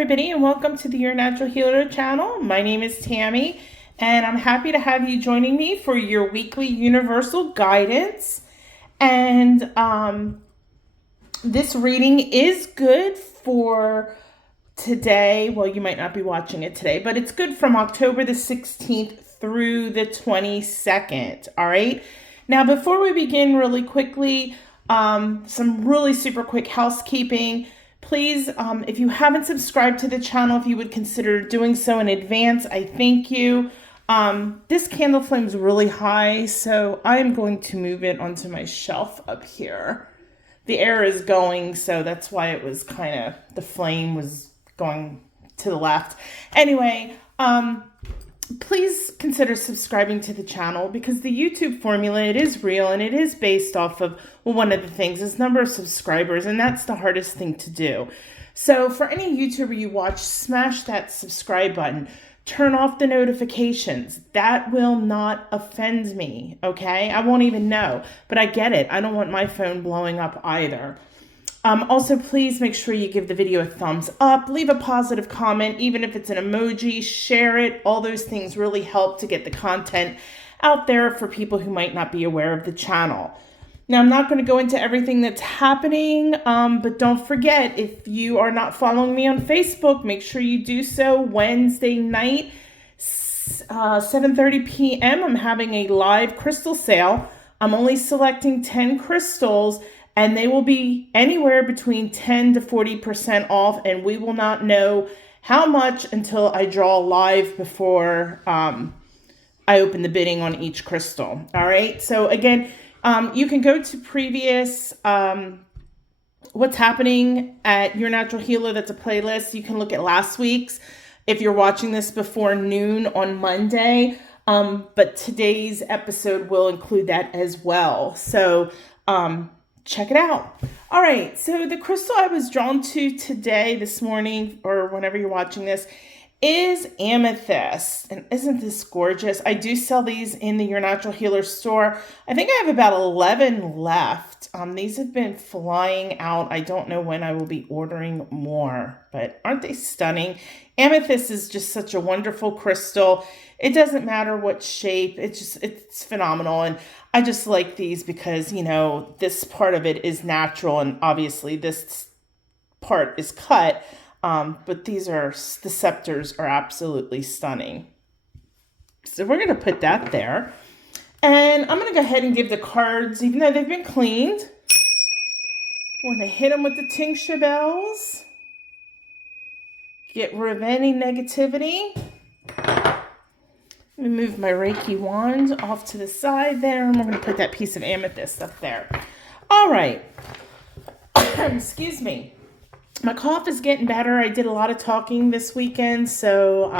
everybody, and welcome to the Your Natural Healer channel. My name is Tammy, and I'm happy to have you joining me for your weekly universal guidance. And this reading is good for today. Well, you might not be watching it today, but it's good from October the 16th through the 22nd. All right. Now, before we begin really quickly, some really super quick housekeeping. Please, if you haven't subscribed to the channel, if you would consider doing so in advance, I thank you. This candle flame is really high, so I'm going to move it onto my shelf up here. The air is going, so that's why it was kind of, the flame was going to the left. Anyway, please consider subscribing to the channel because the YouTube formula, it is real and it is based off of, well, one of the things is number of subscribers, and that's the hardest thing to do. So for any YouTuber you watch, smash that subscribe button. Turn off the notifications. That will not offend me, okay? I won't even know, but I get it. I don't want my phone blowing up either. Also, please make sure you give the video a thumbs up, leave a positive comment, even if it's an emoji, share it. All those things really help to get the content out there for people who might not be aware of the channel. Now, I'm not going to go into everything that's happening, but don't forget, if you are not following me on Facebook, make sure you do so. Wednesday night, 7:30 p.m., I'm having a live crystal sale. I'm only selecting 10 crystals, and they will be anywhere between 10 to 40% off, and we will not know how much until I draw live before I open the bidding on each crystal. All right. So again, you can go to previous what's happening at Your Natural Healer. That's a playlist. You can look at last week's if you're watching this before noon on Monday. But today's episode will include that as well. So check it out. All right. So the crystal I was drawn to today, this morning, or whenever you're watching this, is amethyst. And isn't this gorgeous? I do sell these in the Your Natural Healer store. I think I have about 11 left. These have been flying out. I don't know when I will be ordering more, but aren't they stunning? Amethyst is just such a wonderful crystal. It doesn't matter what shape. It's phenomenal. And I just like these because, you know, this part of it is natural and obviously this part is cut. But the scepters are absolutely stunning. So we're going to put that there. And I'm going to go ahead and give the cards, even though they've been cleaned. We're going to hit them with the tincture bells. Get rid of any negativity. Let me move my Reiki wand off to the side there, and we're going to put that piece of amethyst up there. All right. Excuse me. My cough is getting better. I did a lot of talking this weekend, so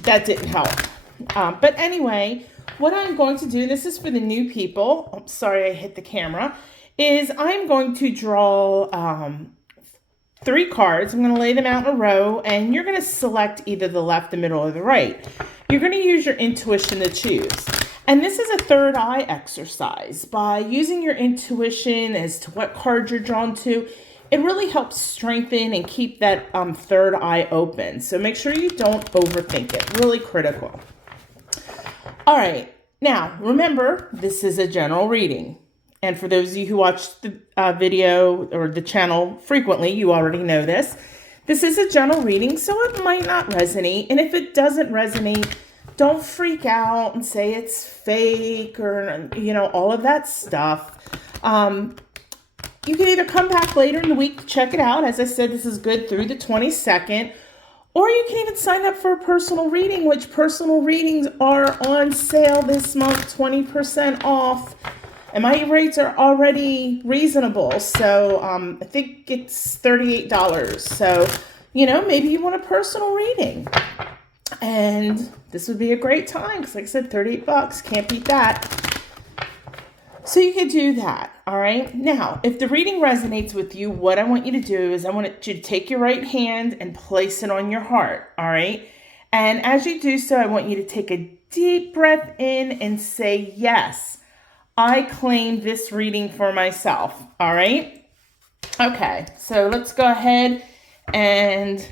that didn't help. But anyway, what I'm going to do, this is for the new people. I'm sorry I hit the camera. Is I'm going to draw 3 cards. I'm going to lay them out in a row, and you're going to select either the left, the middle, or the right. You're going to use your intuition to choose. And this is a third eye exercise. By using your intuition as to what card you're drawn to, it really helps strengthen and keep that third eye open. So make sure you don't overthink it. Really critical. All right. Now, remember, this is a general reading. And for those of you who watch the video or the channel frequently, you already know this. This is a general reading, so it might not resonate. And if it doesn't resonate, don't freak out and say it's fake or, you know, all of that stuff. You can either come back later in the week to check it out. As I said, this is good through the 22nd. Or you can even sign up for a personal reading, which personal readings are on sale this month, 20% off. And my rates are already reasonable. So I think it's $38. So, you know, maybe you want a personal reading. And this would be a great time because, like I said, $38. Can't beat that. So you can do that, all right? Now, if the reading resonates with you, what I want you to do is I want you to take your right hand and place it on your heart, all right? And as you do so, I want you to take a deep breath in and say, yes, I claim this reading for myself, all right? Okay, so let's go ahead And,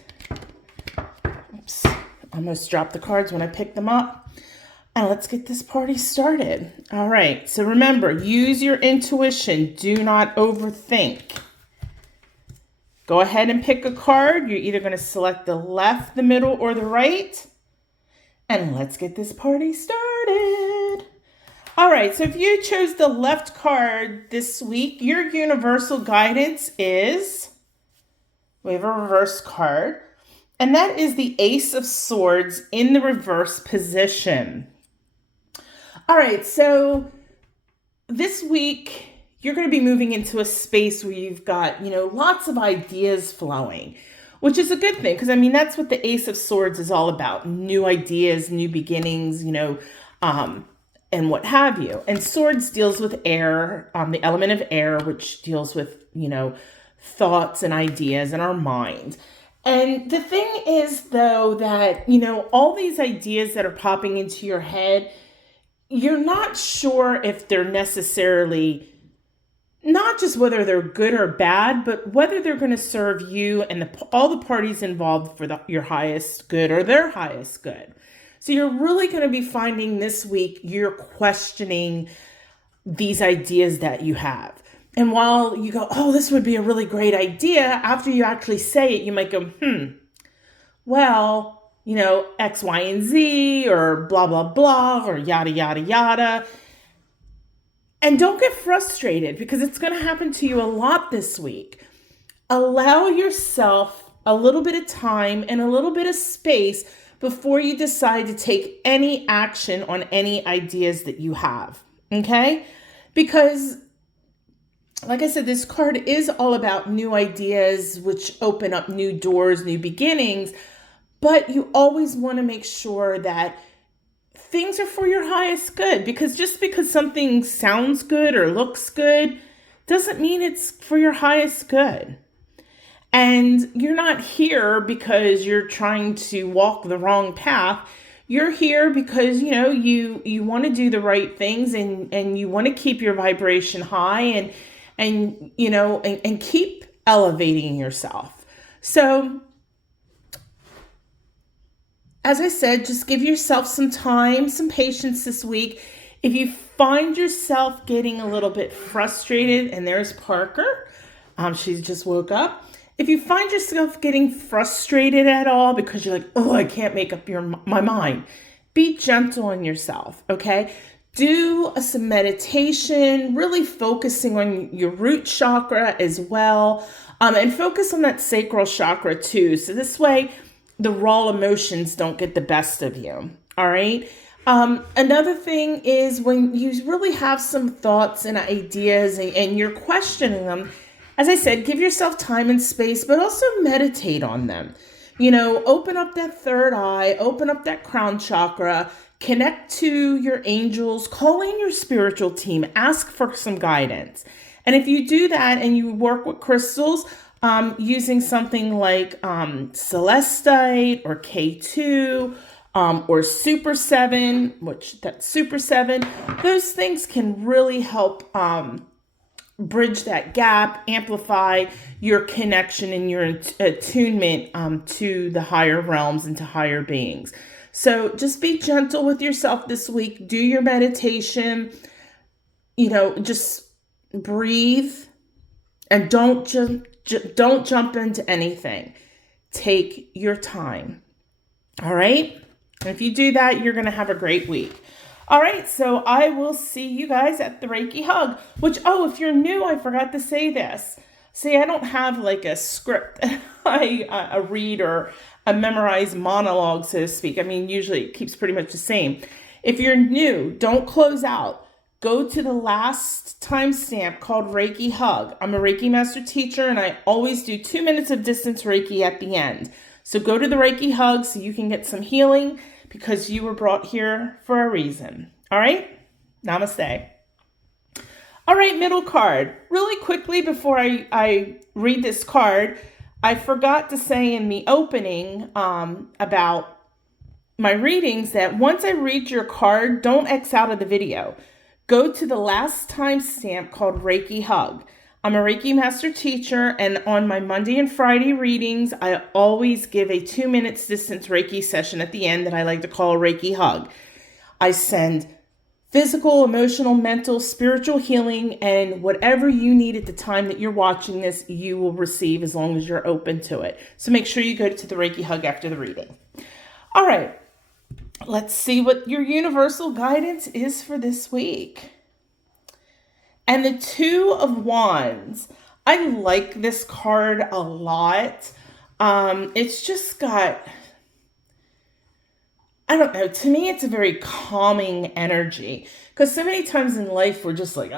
oops, almost dropped the cards when I picked them up. And let's get this party started. All right, so remember, use your intuition. Do not overthink. Go ahead and pick a card. You're either going to select the left, the middle, or the right. And let's get this party started. All right, so if you chose the left card this week, your universal guidance is, we have a reverse card, and that is the Ace of Swords in the reverse position. All right, so this week, you're going to be moving into a space where you've got, lots of ideas flowing, which is a good thing, because, that's what the Ace of Swords is all about. New ideas, new beginnings, and what have you. And swords deals with air, the element of air, which deals with, thoughts and ideas in our mind. And the thing is, though, that, all these ideas that are popping into your head, you're not sure if they're necessarily, not just whether they're good or bad, but whether they're going to serve you and all the parties involved for your highest good or their highest good. So you're really going to be finding this week you're questioning these ideas that you have. And while you go, oh, this would be a really great idea, after you actually say it, you might go, well, X, Y, and Z, or blah, blah, blah, or yada, yada, yada. And don't get frustrated, because it's going to happen to you a lot this week. Allow yourself a little bit of time and a little bit of space before you decide to take any action on any ideas that you have, okay? Because, like I said, this card is all about new ideas, which open up new doors, new beginnings, but you always want to make sure that things are for your highest good, because just because something sounds good or looks good doesn't mean it's for your highest good. And you're not here because you're trying to walk the wrong path. You're here because, you want to do the right things, and you want to keep your vibration high and keep elevating yourself. So, as I said, just give yourself some time, some patience this week. If you find yourself getting a little bit frustrated, and there's Parker, she's just woke up. If you find yourself getting frustrated at all because you're like, oh, I can't make up my mind, be gentle on yourself, okay? Do some meditation, really focusing on your root chakra as well, and focus on that sacral chakra too. So this way, the raw emotions don't get the best of you, all right? Another thing is when you really have some thoughts and ideas and you're questioning them, as I said, give yourself time and space, but also meditate on them. Open up that third eye, open up that crown chakra, connect to your angels, call in your spiritual team, ask for some guidance. And if you do that and you work with crystals, using something like Celestite or K2 or Super 7, that's Super 7, those things can really help bridge that gap, amplify your connection and your attunement to the higher realms and to higher beings. So just be gentle with yourself this week. Do your meditation, just breathe, and don't jump into anything. Take your time. All right? And if you do that, you're going to have a great week. All right, so I will see you guys at the Reiki Hug, which, if you're new, I forgot to say this. See, I don't have like a script I read or a memorized monologue, so to speak. Usually it keeps pretty much the same. If you're new, don't close out. Go to the last timestamp called Reiki Hug. I'm a Reiki master teacher, and I always do 2 minutes of distance Reiki at the end. So go to the Reiki Hug so you can get some healing, because you were brought here for a reason. All right? Namaste. All right, middle card. Really quickly before I read this card, I forgot to say in the opening about my readings that once I read your card, don't X out of the video. Go to the last timestamp called Reiki Hug. I'm a Reiki Master Teacher, and on my Monday and Friday readings, I always give a 2 minutes distance Reiki session at the end that I like to call a Reiki Hug. I send physical, emotional, mental, spiritual healing, and whatever you need at the time that you're watching this, you will receive as long as you're open to it. So make sure you go to the Reiki Hug after the reading. All right, let's see what your universal guidance is for this week. And the Two of Wands. I like this card a lot. It's just got, I don't know, to me it's a very calming energy, because so many times in life we're just like,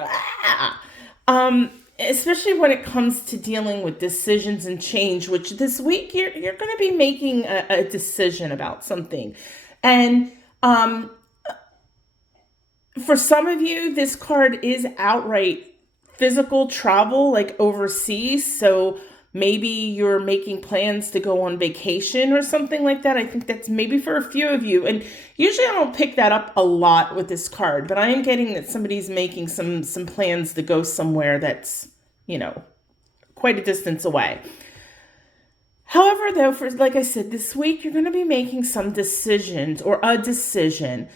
especially when it comes to dealing with decisions and change, which this week you're going to be making a decision about something. And for some of you, this card is outright physical travel, like overseas. So maybe you're making plans to go on vacation or something like that. I think that's maybe for a few of you. And usually I don't pick that up a lot with this card, but I am getting that somebody's making some plans to go somewhere that's, quite a distance away. However, though, like I said, this week you're going to be making some decisions, or a decision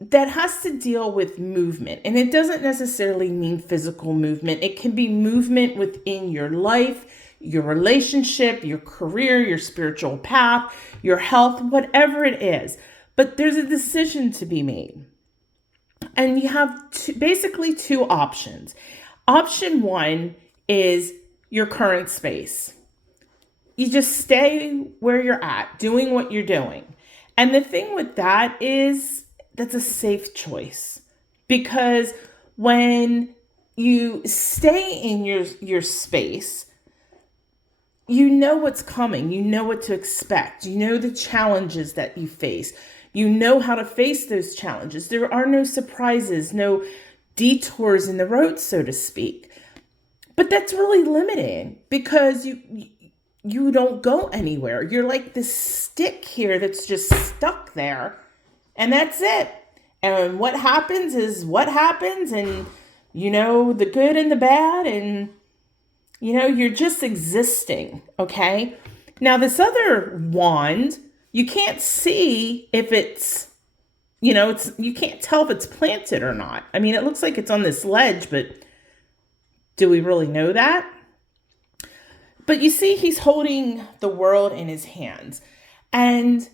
that has to deal with movement. And it doesn't necessarily mean physical movement. It can be movement within your life, your relationship, your career, your spiritual path, your health, whatever it is. But there's a decision to be made. And you have basically two options. Option one is your current space. You just stay where you're at, doing what you're doing. And the thing with that is, that's a safe choice, because when you stay in your space, you know what's coming. You know what to expect. You know the challenges that you face. You know how to face those challenges. There are no surprises, no detours in the road, so to speak. But that's really limiting, because you don't go anywhere. You're like this stick here that's just stuck there. And that's it. And what happens is what happens, and the good and the bad, and you're just existing, okay? Now this other wand, you can't see if it's, you can't tell if it's planted or not. I mean, it looks like it's on this ledge, but do we really know that? But you see, he's holding the world in his hands. And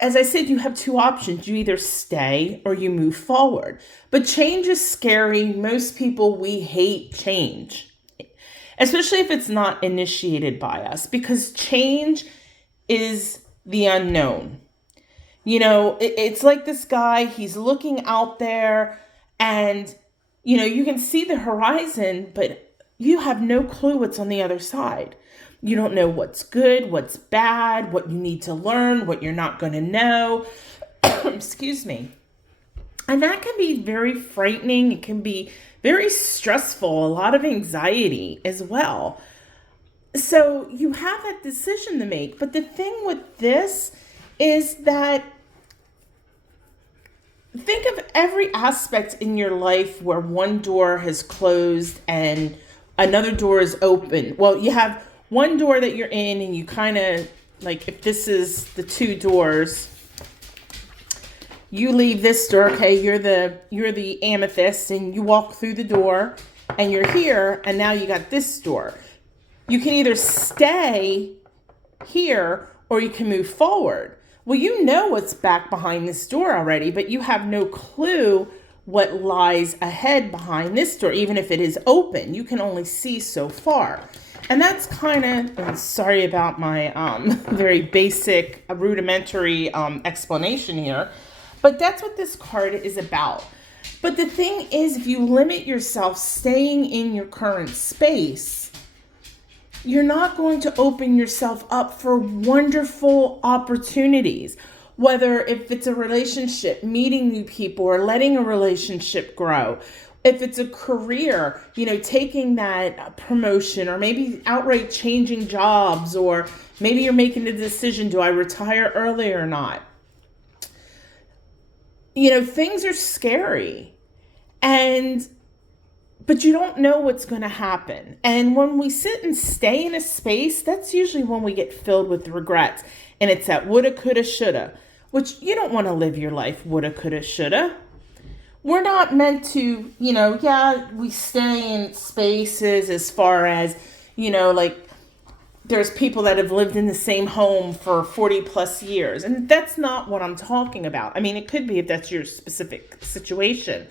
as I said, you have two options. You either stay or you move forward. But change is scary. Most people, we hate change, especially if it's not initiated by us, because change is the unknown. It's like this guy, he's looking out there and, you can see the horizon, but you have no clue what's on the other side. You don't know what's good, what's bad, what you need to learn, what you're not going to know. Excuse me. And that can be very frightening. It can be very stressful, a lot of anxiety as well. So you have that decision to make. But the thing with this is that think of every aspect in your life where one door has closed and another door is open. Well, you have one door that you're in, and you kind of, like, if this is the two doors, you leave this door, okay, you're the amethyst, and you walk through the door, and you're here, and now you got this door. You can either stay here, or you can move forward. Well, you know what's back behind this door already, but you have no clue what lies ahead behind this door. Even if it is open, you can only see so far. And that's kind of, sorry about my very basic, rudimentary explanation here, but that's what this card is about. But the thing is, if you limit yourself staying in your current space, you're not going to open yourself up for wonderful opportunities. Whether if it's a relationship, meeting new people, or letting a relationship grow. If it's a career, taking that promotion, or maybe outright changing jobs, or maybe you're making a decision, do I retire early or not? Things are scary. And but you don't know what's going to happen. And when we sit and stay in a space, that's usually when we get filled with regrets. And it's that woulda, coulda, shoulda, which you don't want to live your life woulda, coulda, shoulda. We're not meant to, we stay in spaces as far as, like there's people that have lived in the same home for 40 plus years. And that's not what I'm talking about. I mean, it could be if that's your specific situation.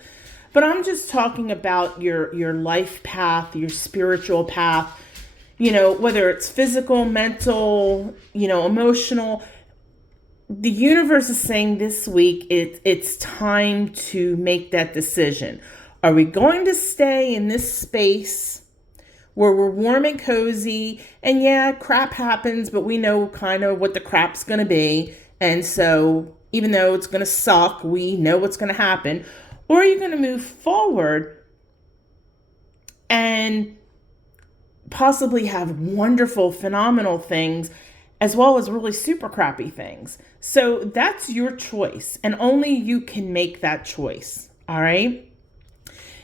But I'm just talking about your life path, your spiritual path, whether it's physical, mental, emotional. The universe is saying this week, it's time to make that decision. Are we going to stay in this space where we're warm and cozy? And yeah, crap happens, but we know kind of what the crap's going to be. And so even though it's going to suck, we know what's going to happen. Or are you going to move forward and possibly have wonderful, phenomenal things as well as really super crappy things? So that's your choice, and only you can make that choice, all right?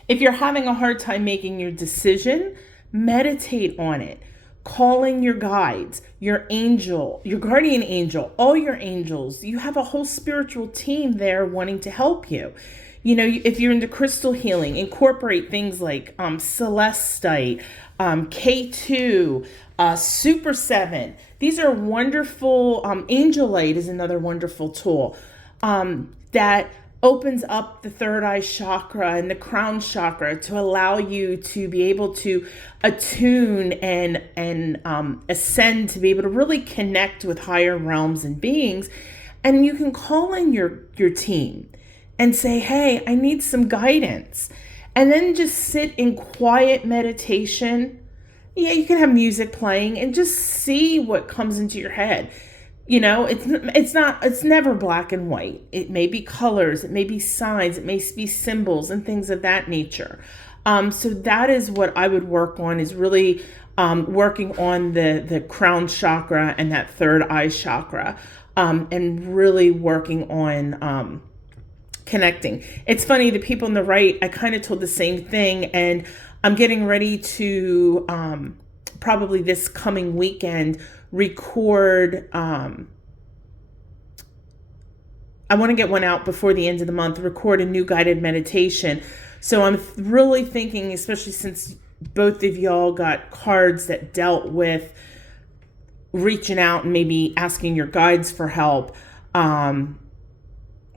If you're having a hard time making your decision, meditate on it. Calling your guides, your angel, your guardian angel, all your angels. You have a whole spiritual team there wanting to help you. If you're into crystal healing, incorporate things like celestite, K2, Super 7. These are wonderful. Angelite is another wonderful tool that opens up the third eye chakra and the crown chakra to allow you to be able to attune and ascend, to be able to really connect with higher realms and beings. And you can call in your team and say, hey, I need some guidance. And then just sit in quiet meditation. Yeah, you can have music playing and just see what comes into your head. It's never black and white. It may be colors, it may be signs, it may be symbols and things of that nature. So that is what I would work on, is really working on the crown chakra and that third eye chakra, and really working on connecting. It's funny, the people on the right, I kind of told the same thing, and I'm getting ready to probably this coming weekend record. I want to get one out before the end of the month, record a new guided meditation. So I'm really thinking, especially since both of y'all got cards that dealt with reaching out and maybe asking your guides for help,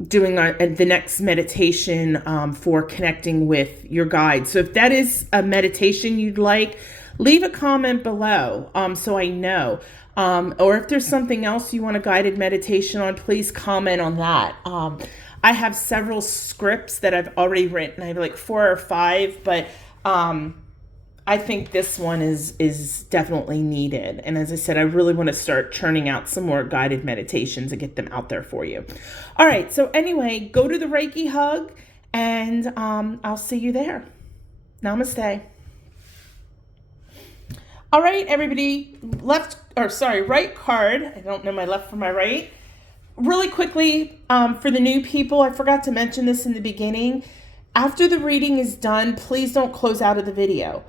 doing the next meditation for connecting with your guides. So if that is a meditation you'd like, leave a comment below so I know. Or if there's something else you want a guided meditation on, please comment on that. I have several scripts that I've already written. I have like 4 or 5, but I think this one is definitely needed. And as I said, I really want to start churning out some more guided meditations and get them out there for you. All right. So anyway, go to the Reiki Hug, and I'll see you there. Namaste. All right, everybody. Right card. I don't know my left from my right. Really quickly, for the new people, I forgot to mention this in the beginning. After the reading is done, please don't close out of the video.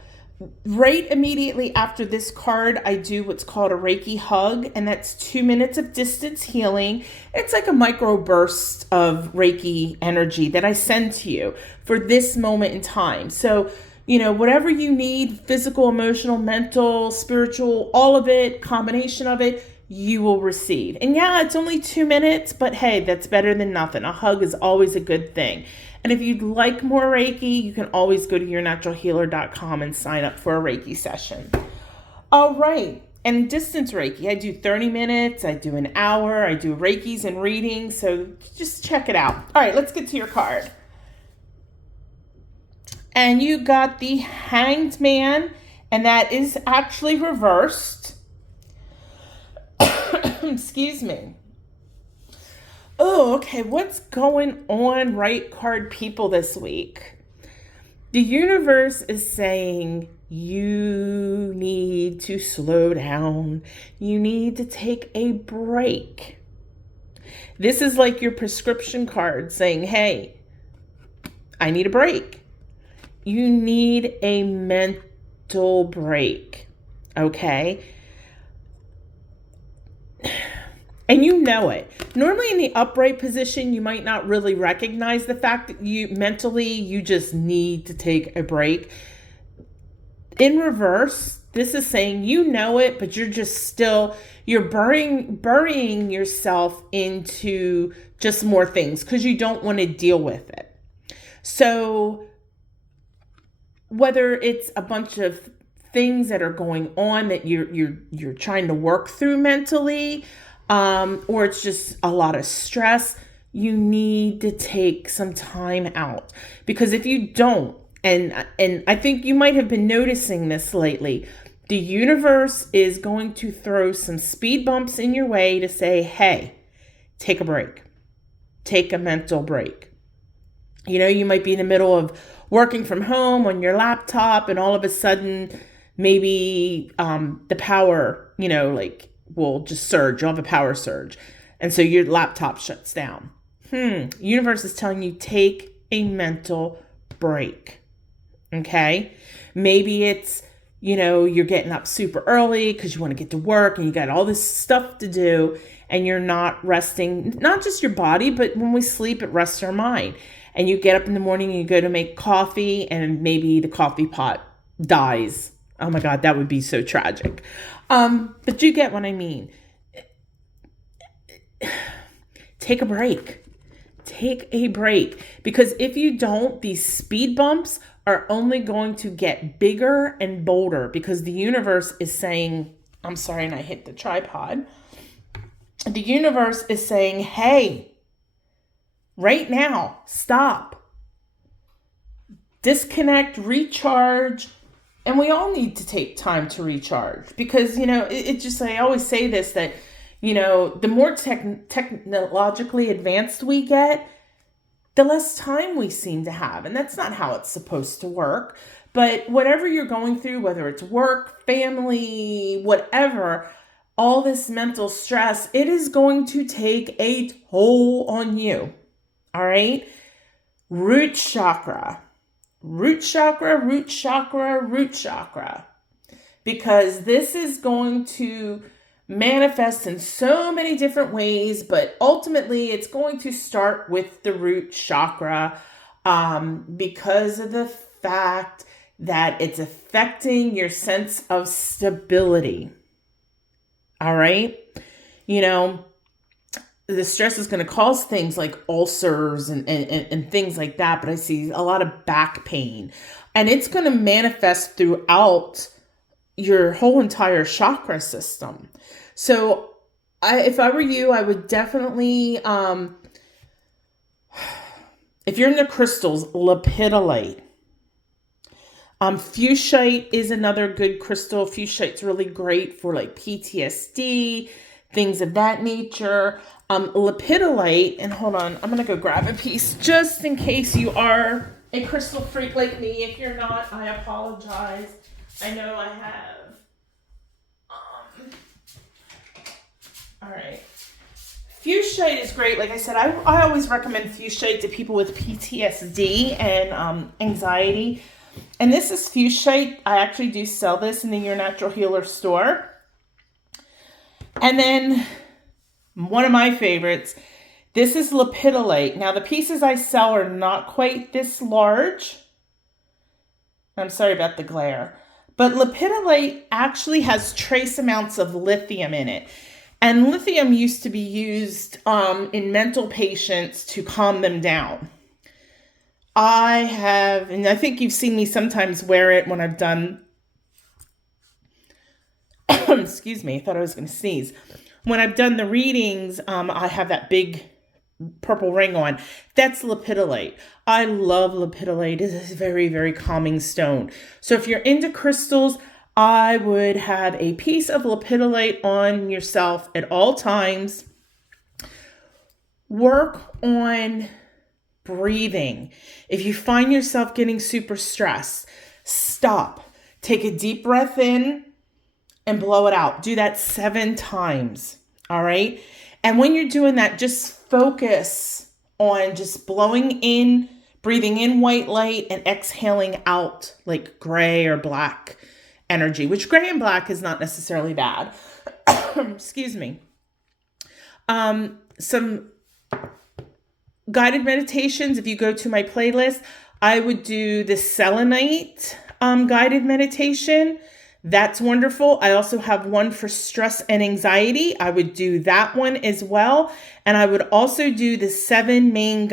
Right immediately after this card, I do what's called a Reiki Hug, and that's 2 minutes of distance healing. It's like a microburst of Reiki energy that I send to you for this moment in time. So, whatever you need, physical, emotional, mental, spiritual, all of it, combination of it, you will receive. And yeah, it's only 2 minutes, but hey, that's better than nothing. A hug is always a good thing. And if you'd like more Reiki, you can always go to yournaturalhealer.com and sign up for a Reiki session. All right. And distance Reiki, I do 30 minutes, I do an hour, I do Reikis and readings. So just check it out. All right, let's get to your card. And you got the Hanged Man, and that is actually reversed. Excuse me. Oh, okay. What's going on, right card people, this week? The universe is saying you need to slow down. You need to take a break. This is like your prescription card saying, hey, I need a break. you need a mental break, okay? And you know it. Normally in the upright position, you might not really recognize the fact that you just need to take a break. In reverse, this is saying you know it, but you're burying yourself into just more things because you don't want to deal with it. So whether it's a bunch of things that are going on that you're trying to work through mentally, or it's just a lot of stress, you need to take some time out. Because if you don't, and I think you might have been noticing this lately, the universe is going to throw some speed bumps in your way to say, hey, take a break. Take a mental break. You know, you might be in the middle of working from home on your laptop, and all of a sudden, maybe the power, will just surge. You'll have a power surge. And so your laptop shuts down. Universe is telling you, take a mental break. Okay? Maybe it's, you're getting up super early because you want to get to work and you got all this stuff to do and you're not resting, not just your body, but when we sleep, it rests our mind. And you get up in the morning and you go to make coffee and maybe the coffee pot dies. Oh my God, that would be so tragic. But you get what I mean. Take a break. Take a break. Because if you don't, these speed bumps are only going to get bigger and bolder because the universe is saying, I'm sorry, and I hit the tripod. The universe is saying, hey, right now, stop. Disconnect, recharge. And we all need to take time to recharge because, I always say this, that, the more technologically advanced we get, the less time we seem to have. And that's not how it's supposed to work. But whatever you're going through, whether it's work, family, whatever, all this mental stress, it is going to take a toll on you. All right? Root chakra. Root chakra, root chakra, root chakra. Because this is going to manifest in so many different ways, but ultimately it's going to start with the root chakra because of the fact that it's affecting your sense of stability. All right? The stress is going to cause things like ulcers and things like that. But I see a lot of back pain. And it's going to manifest throughout your whole entire chakra system. So if I were you, I would definitely, if you're into crystals, lepidolite. Fuchsite is another good crystal. Fuchsite's really great for like PTSD, things of that nature. Lepidolite, and hold on, I'm going to go grab a piece just in case you are a crystal freak like me. If you're not, I apologize. I know I have. All right. Fuchsite is great. Like I said, I always recommend fuchsite to people with PTSD and anxiety. And this is fuchsite. I actually do sell this in the Your Natural Healer store. And then one of my favorites, this is lepidolite. Now, the pieces I sell are not quite this large. I'm sorry about the glare. But lepidolite actually has trace amounts of lithium in it. And lithium used to be used in mental patients to calm them down. And I think you've seen me sometimes wear it when I've done, excuse me, I thought I was going to sneeze. When I've done the readings, I have that big purple ring on. That's lepidolite. I love lepidolite. It is a very, very calming stone. So if you're into crystals, I would have a piece of lepidolite on yourself at all times. Work on breathing. If you find yourself getting super stressed, stop. Take a deep breath in and blow it out. Do that 7 times. All right. And when you're doing that, just focus on just blowing in, breathing in white light and exhaling out like gray or black energy, which gray and black is not necessarily bad. Excuse me. Some guided meditations. If you go to my playlist, I would do the Selenite guided meditation. That's wonderful. I also have one for stress and anxiety. I would do that one as well. And I would also do the seven main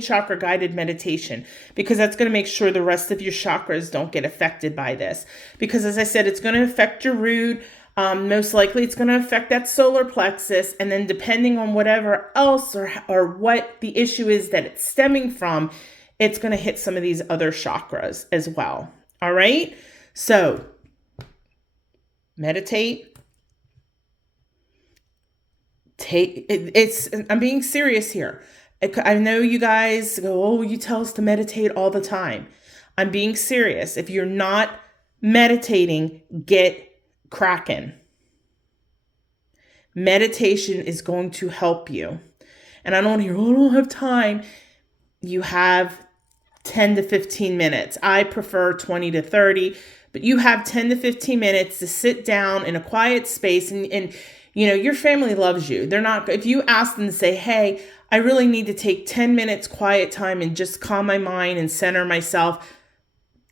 chakra guided meditation, because that's going to make sure the rest of your chakras don't get affected by this. Because as I said, it's going to affect your root. Most likely it's going to affect that solar plexus. And then depending on whatever else or what the issue is that it's stemming from, it's going to hit some of these other chakras as well. All right. So meditate. I'm being serious here. I know you guys go, oh, you tell us to meditate all the time. I'm being serious. If you're not meditating, get cracking. Meditation is going to help you. And I don't hear, oh, I don't have time. You have 10 to 15 minutes. I prefer 20 to 30, but you have 10 to 15 minutes to sit down in a quiet space, and you know, your family loves you. They're not, if you ask them to say, hey, I really need to take 10 minutes quiet time and just calm my mind and center myself,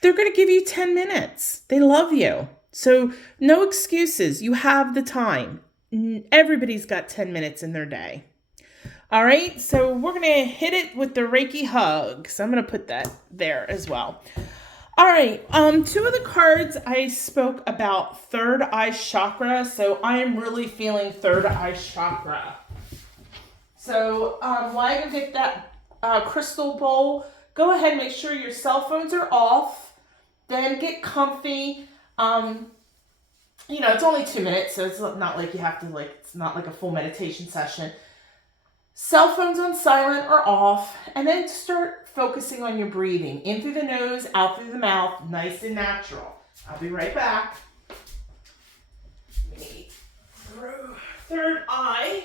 they're going to give you 10 minutes. They love you. So no excuses. You have the time. Everybody's got 10 minutes in their day. All right, so we're going to hit it with the Reiki Hug. So I'm going to put that there as well. All right, two of the cards I spoke about third eye chakra. So I am really feeling third eye chakra. So while I go get that crystal bowl, go ahead and make sure your cell phones are off. Then get comfy. You know, it's only 2 minutes, so it's not like you have to, it's not like a full meditation session. Cell phones on silent or off, and then start focusing on your breathing. In through the nose, out through the mouth, nice and natural. I'll be right back. Third eye.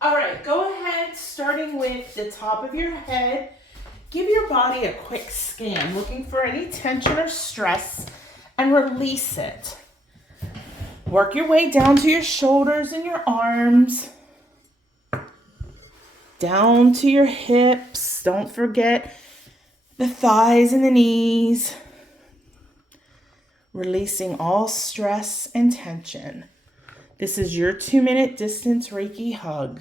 All right, go ahead, starting with the top of your head. Give your body a quick scan, looking for any tension or stress, and release it. Work your way down to your shoulders and your arms, down to your hips. Don't forget the thighs and the knees. Releasing all stress and tension. This is your 2-minute distance Reiki hug.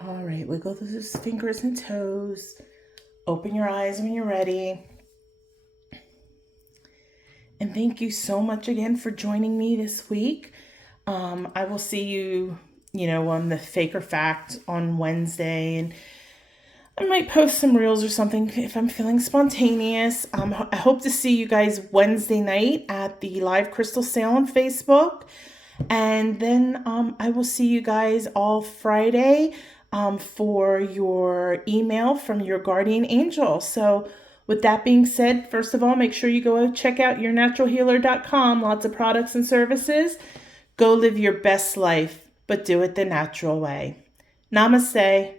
All right, wiggle those fingers and toes. Open your eyes when you're ready. And thank you so much again for joining me this week. I will see you, on the Fake or Fact on Wednesday, and I might post some reels or something if I'm feeling spontaneous. I hope to see you guys Wednesday night at the live crystal sale on Facebook. And then I will see you guys all Friday for your email from your guardian angel. So with that being said, first of all, make sure you go check out yournaturalhealer.com. Lots of products and services. Go live your best life, but do it the natural way. Namaste.